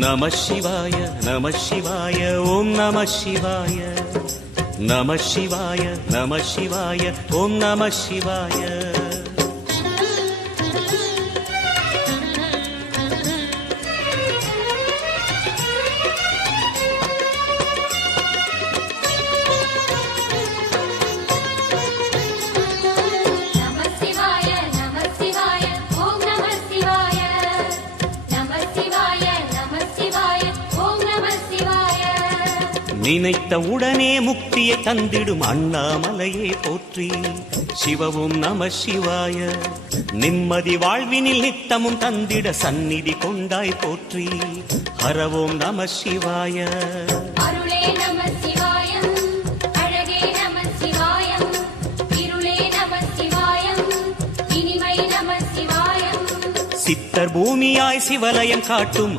நம சிவாய நம சிவாய ஓம் நம சிவாய நம சிவாய நம சிவாய ஓம் நம சிவாய. நினைத்த உடனே முக்தியை தந்திடும் அண்ணாமலையே போற்றி. சிவவும் நம சிவாய. நிம்மதி வாழ்வினில் நித்தமும் தந்திட சந்நிதி கொண்டாய் போற்றி. ஹரவோம் நம சிவாய. அருளே நம சிவாயம், அழகே நம சிவாயம், இருளே நம சிவாயம், இனிமை நம சிவாயம். சித்தர் பூமியாய் சிவலயம் காட்டும்